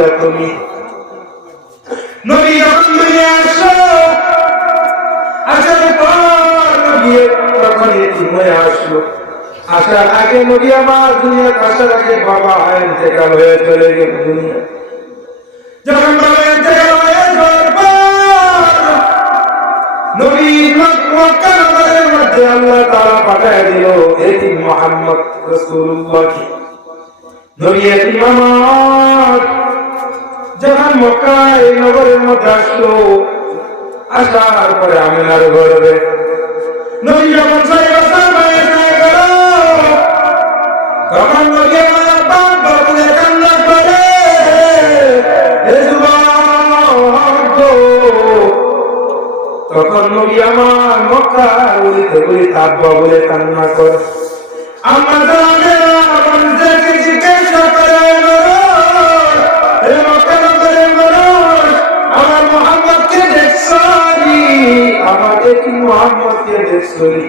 দিলা তুমি। নবী যখন দুনিয়া আসলো, আসার পর নবী তখন এতিম হয়ে আসলো। আসার আগে নবী আমার দুনিয়া আসার আগে বাবা ইন্তেকাল হয়ে চলে গেল দুনিয়া। যখন বাবা ইন্তেকাল হয়ে যাওয়ার পর নবী মক্কা নগরের মধ্যে আল্লাহ তাআলা পাঠিয়ে দিল এতিম মুহাম্মদ রাসূলুল্লাহকে। নবী এতিম আমার যখন মক্কা এই নগরের মধ্যে আসলো, আসার পরে আমিনার ঘরে নবী যখন 6 বছর বয়স হয়ে গেল, তখন নবী আমার বাবা বলে কান্না করে, হে যুবক। তখন নবী আমার মক্কা উড়িতে উড়িতে আব্বা বলে কান্না করে। আমার মানুষদেরকে জিজ্ঞাসা করে, হে মক্কা নগরের মানুষ, আমার মুহাম্মদকে দেখছনি? আমাদের কি মুহাম্মদকে দেখছনি?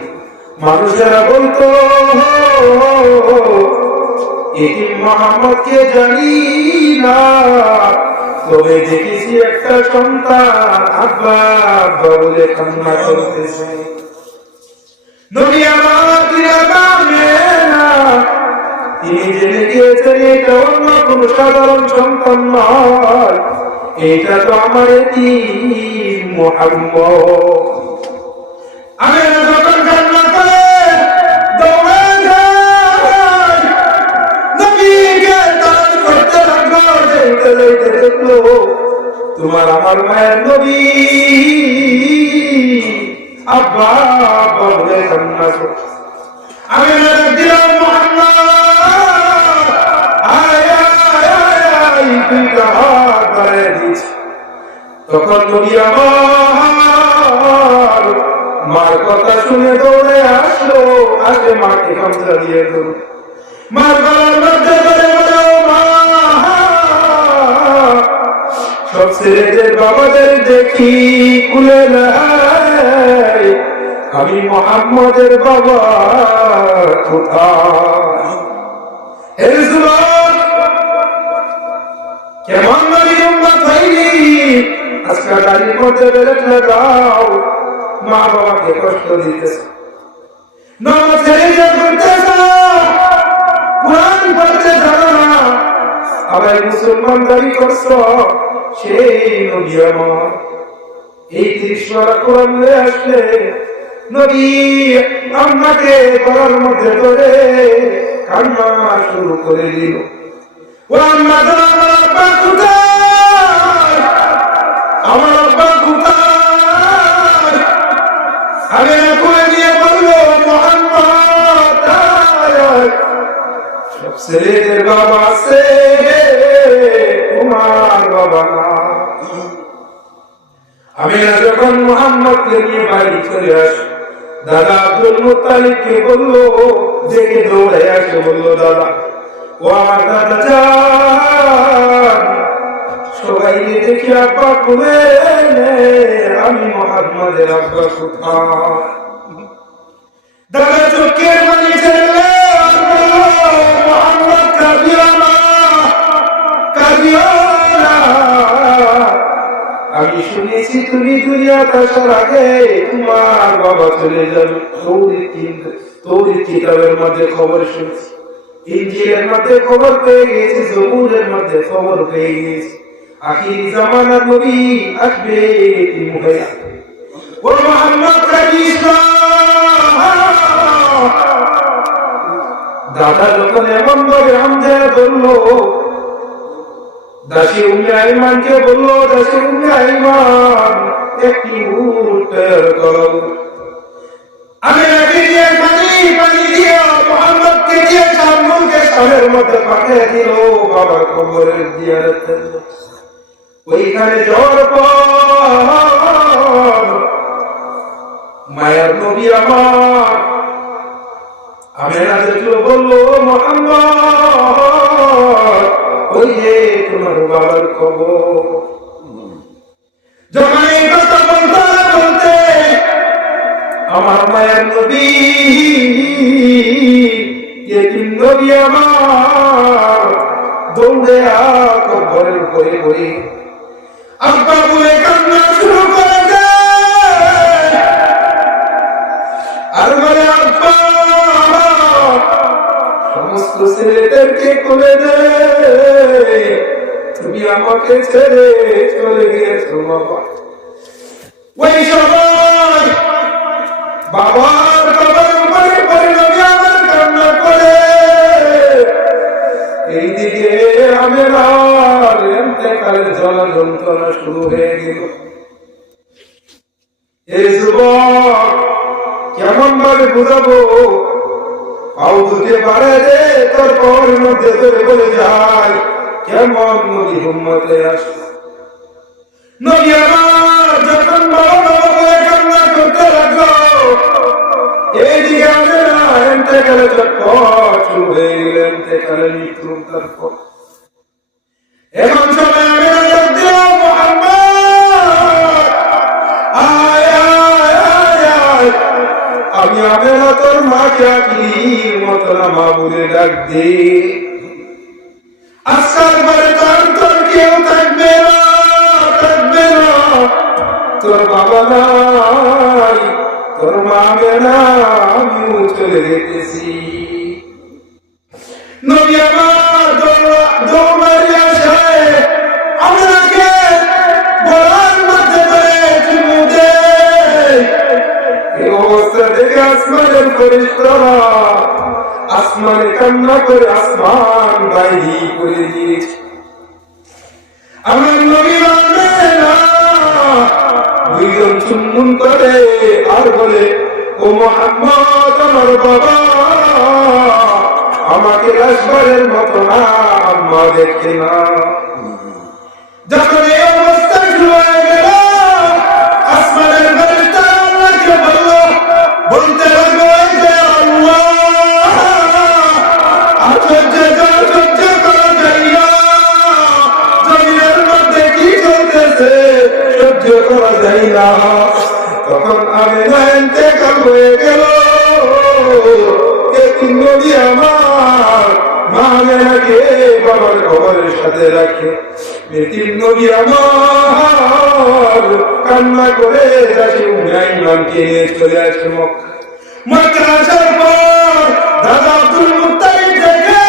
মানুষেরা বলতো এতিম মুহাম্মদকে জানি না, তবে দেখেছি একটা সন্তান আব্বা আব্বা বলে কান্না করতেছে। নবী আমার না, তিনি জেনে গিয়েছেন এটা অন্য কোন সাধারণ সন্তান নয়, এটা তো আমার এতিম মুহাম্মদ। আমি যখন কান্না করে দৌড়ে যাই, নবীকে তালাশ করতে লাগলো, যেতে যেতে দেখলো তোমার আমার মায়ের নবী আব্বা আব্বা বলে কান্না করছে। আমি দিলাম মুহাম্মদ, আয় আয় আয়, দুইটা হাত বাড়িয়ে দিয়েছি। তখন নবী আমার মার কথা শুনে দৌড়ে আসলো, আগে মাকে গামছা দিয়ে দিল। মার গলার মধ্যে ধরে বলো, মা, সব ছেলেদের বাবাদের দেখি কুলে নাই, আমি মুহাম্মদের বাবা কোথায়? হে যুবক, কেমন নবী উম্মত হইলি? আজকে গাড়ির মধ্যে বেরেট লাগাও, মা বাবাকে কষ্ট দিতেছে, নামাজ ছেড়ে করতেছ, কুরআন পড়তে জানো না, আবার মুসলমান দাবি করছ। সেই নবী আমার এই দৃশ্যরা কোরআন নিয়ে আসলে নবী আম্মাকে গলার মধ্যে ধরে কান্না শুরু করে দিল। ও আম্মা, আমার আব্বা কোথায়? আমার আব্বা কোথায়? আমি করে নিয়ে বললো, মুহাম্মদ সব ছেলেদের বাবা আছে, তোমার বাবা না। আমি যখন মুহাম্মদকে নিয়ে বাড়ি চলে আসি, দাদা আব্দুল মুত্তালিবকে বললো, দেখে দৌড়ে আসে, বললো, দাদা ও আমার দাদা যান, সবাই দেখি আব্বা খুলে, আমি মুহাম্মদের আব্বা কোথায়? দাদা চোখের পানি ছেড়ে মুহাম্মদ কাঁদিও না, কাঁদিও না, আমি শুনেছি তুমি দুনিয়াতে আসার আগে তোমার বাবা চলে যাবে। তৌরাত কিতাবের মধ্যে খবর শুনছি, ইনজিলের মধ্যে খবর পেয়ে গেছি, জবুরের মধ্যে খবর পেয়ে গেছি, আখির জামানার নবী আসবে এতিম হয়ে। ও মুহাম্মদ কাঁদিস না। দাদা যখন এমন ভাবে আমজা বললো, দাসী উম্মে আইমানকে বললো, দাসী উম্মে আইমান একটি উট তৈরি করো। আমি দিয়ে পানি দিয়ে মুহাম্মদকে দিয়ে সামুনকে সামনের মধ্যে পাঠিয়ে দিল বাবার কবরের জিয়ারত। ওইখানে যাওয়ার পর মায়ার নবী আমার আমেনা দেখলো, বললো, মুহাম্মদ ওই যে তোমার বাবার খবর। যখন এই কথা বলতে আমার মায়ের নবী এতিম নবী আমার দৌড়ে কবরের উপরে পড়ে আব্বা বলে কান্না শুরু করে দেয় আর বলে আব্বা সমস্ত ছেলেদেরকে কোলে দে, তুমি আমাকে ছেড়ে চলে গিয়েছো বাবা। ওই সময় বাবার কবরের উপরে পড়ে নবী আমার কান্না করে, এইদিকে আমেনার ইন্তেকালের জ্বালা যন্ত্রণা শুরু হয়ে গেল। এই যুবক কেমন ভাবে বুঝাবো, পাও দুটে বাড়ে দে তোর পাওয়ার মধ্যে ধরে বলে যায় কেমন নবী উম্মতে আসে। নবী আমার যখন বড় বড় করে কান্না করতে লাগলো, এইদিকে আমেনা ইন্তেকালের চটপট শুরু হয়ে গেল, ইন্তেকালের মৃত্যুর তারপর এমন সময় আমেনা ডাক দিল, মুহাম্মদ আয় আয় আয় আয়। আমি আমেনা তোর মাকে আকির মতো না মা বলে ডাক দে, আজকাল পরে তোর কেউ থাকবে না, থাকবে না, তোর বাবা নাই, তোর মা আমেনা আমিও চলে যেতেছি। নবী আমার দৌড় মারি আসে, আমাকে বলার মধ্যে ধরে চুমু দেয়। এই অবস্থা দেখে আসমানের ফেরেশতারা আসমানে কান্না করে আসমান বাইরে করে দিয়েছে। আমার নবী আমেনা দুইজন চুম্বন করে আর বলে, ও মুহাম্মদ আমার বাবা, আমাকে রাসবারের মতো না আম্মা দেখে না। যখন এই অবস্থা শুরু হয়ে গেল, আসমানের ফেরেশতারা আল্লাহকে বলতে লাগলো, আল্লাহ আর সহ্য করা যায় না, জমিনের মধ্যে কি চলতেছে সহ্য করা যায় না। তখন আমেনা ইন্তেকাল হয়ে গেল, নবী আমার মা আমেনাকে বাবার কবরের সাথে রাখে, নবী আমার কান্না করে দাসী উমাইমানকে নিয়ে চলে আসে মক্কা। মক্কা আসার পর দাদা আব্দুল মুত্তালিব দেখে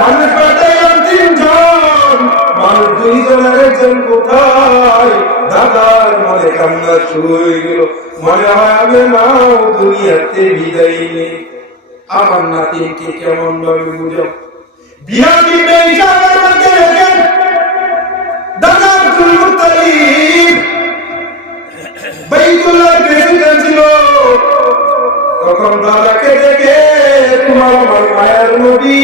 মানুষ পাঠাইলাম 3 জন, মানুষ 2 জনের একজন কোথায়? দাদার মনে কান্না শুরু হয়ে গেল, মনে হয় আমেনাও দুনিয়াতে বিদায় নেই। আমার নাতিকে কেমন ভাবে বুঝাও, বিয়াদি বেশার মধ্যে রেখে দাদা আব্দুল মুত্তালিব বাইতুল্লাহর পেছনে ছিল। তখন দাদাকে দেখে তোমার আমার মায়ের নবী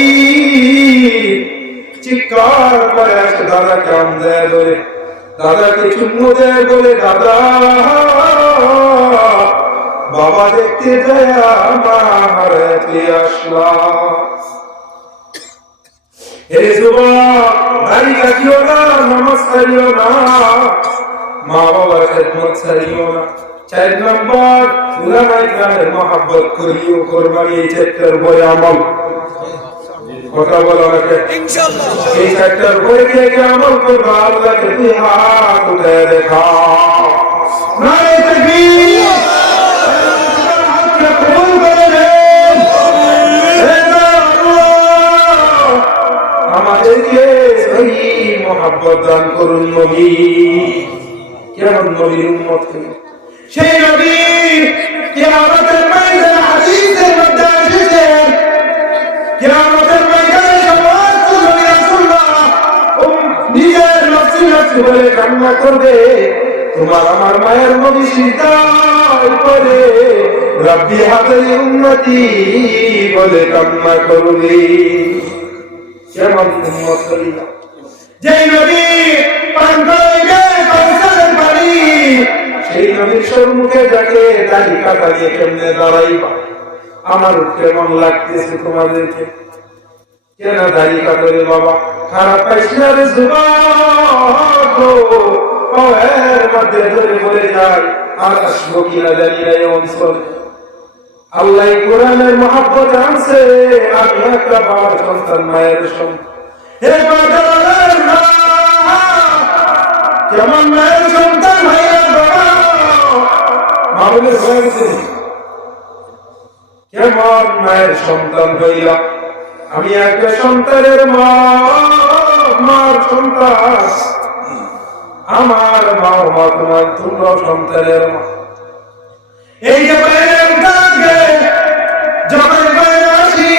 চিৎকার করে আসে, দাদাকে আমদায় ধরে দাদাকে চুম্বু দেয়, বলে দাদা বাবা দেখতে যায় মা হারাতে আসলাম। হে যুবক, দাড়ি কাটিও না, নামাজ ছাড়িও না, মা বাবার খেদমত ছাড়িও না। 4 নম্বর, উলামায়ে কেরামের মহব্বত করিও, কোরবানি। এই 4টার বই আমল, কথা বলা লাগে ইনশাআল্লাহ। এই 4টার বই থেকে আমল করবা, আল্লাহকে তুই হাত উঠে দেখা, নারে তাকবীর, আমাদেরকে সেই মহব্বত দান করুন। নবী কেমন নবীর উম্মত হল, সেই নবী কিয়ামতের ময়দানে হাদিসের মধ্যে এসেছে, কিয়ামতের ময়দানে সমস্ত নবী রাসূলরা নিজের নফসি নফসি বলে কান্না করবে, তোমার আমার মায়ের নবী সিজদায় পড়ে রব্বি হাবলি উম্মতি বলে কান্না করবে। কেমন উম্মত হইল, যেই নবী পান করিবে কাউসারের পানি, সেই নবীর সম্মুখে যাকে দাড়ি কাটা দিয়ে কেমনে দাঁড়াইবা। আমার কেমন লাগতেছে তোমাদেরকে, কেন দাড়ি কাটরে বাবা? খারাপ পাইছি না রে যুবক, পায়ের মধ্যে ধরে বলে যায় আর আসবো কিনা জানি না এই অঞ্চল। আল্লাহ কোরআনের মহব্বত আনছে, আমি একটা বাবার সন্তান, মায়ের সন্তান, হে পাগলের মা, কেমন মায়ের সন্তান হইয়া বাবা মামুনের হয়ে গেছে, কেমন মায়ের সন্তান হইয়া। আমি একটা সন্তানের মা, মার সন্তান, আমার মা মা তোমার তোমরা সন্তানের মা। এই যে বয়ান থাকে, যখন বয়ান আসি,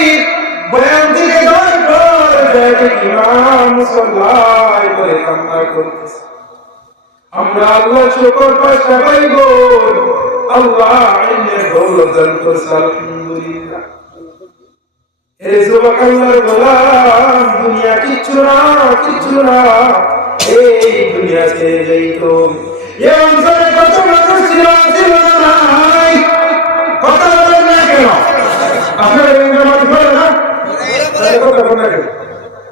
বয়ান থেকে জয় করে ইমাম মুসল্লায় করে কান্না করতেছে। আমরা আল্লাহ শুকর পাশা পাইব, আল্লাহ ইন্নের দৌলত দান করছে, আলহামদুলিল্লাহ। এই যুবক আল্লাহর গোলাম, দুনিয়া কিচ্ছু না, কিচ্ছু না, এই দুনিয়া ছেড়ে যাইত। এই অঞ্চলে কত মানুষ ছিল, ছিল না নাই, কথা বলেন না কেন? আপনারা এই মানুষ বলে না, কথা বলেন না কেন?